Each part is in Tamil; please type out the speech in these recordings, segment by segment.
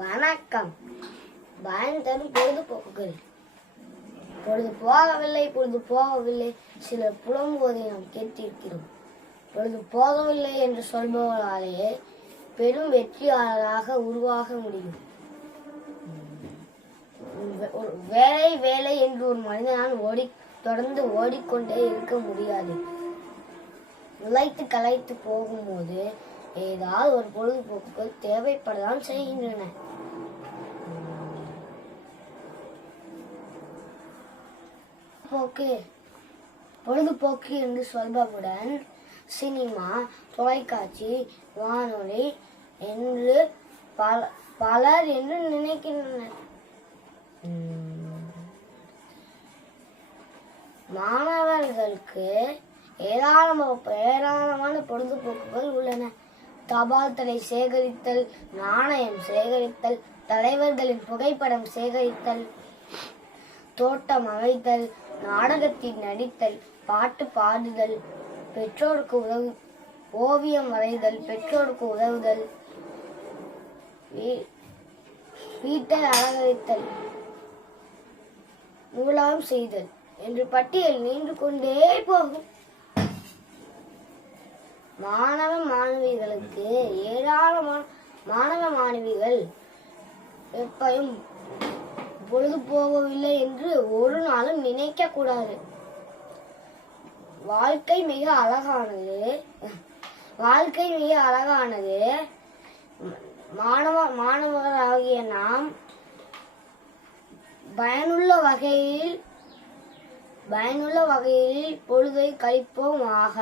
வணக்கம். பயன் தரும் பொழுதுபோக்குகள். பொழுது போகவில்லை சிலர் புலம்புவதை நாம் கேட்டிருக்கிறோம். பொழுது போகவில்லை என்று சொல்பவர்களாலேயே பெரும் வெற்றியாளராக உருவாக முடியும். வேலை என்று ஒரு மனிதனால் தொடர்ந்து ஓடிக்கொண்டே இருக்க முடியாது. கலைத்து போகும்போது ஏதாவது ஒரு பொழுதுபோக்குகள் தேவைப்படதான் செய்கின்றன. பொழுதுபோக்கு என்று சொல்பவுடன் சினிமா, தொலைக்காட்சி, வானொலி என்று பலர் என்று நினைக்கின்றனர். மாணவர்களுக்கு ஏராளமான பொழுதுபோக்குகள் உள்ளன. தபால் தலை சேகரித்தல், நாணயம் சேகரித்தல், தலைவர்களின் புகைப்படம் சேகரித்தல், தோட்டம் அமைத்தல், நாடகத்தில் நடித்தல், பாட்டு பாடுதல், பெற்றோருக்கு ஓவியம் வரைதல், பெற்றோருக்கு உதவுதல், வீட்டை அலங்கரித்தல், நூலாம் செய்தல் என்று பட்டியல் நீண்டு கொண்டே போகும். மாணவிகளுக்கு ஏராளமான மாணவிகள் எப்பயும் பொழுது போகவில்லை என்று ஒரு நாளும் நினைக்க கூடாது. வாழ்க்கை மிக அழகானது. மாணவராகிய நாம் பயனுள்ள வகையில் பொழுதை கழிப்போமாக.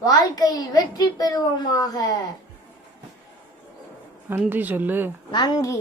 வாழ்க்கையில் வெற்றி பெறுவோமாக. நன்றி சொல்லு. நன்றி.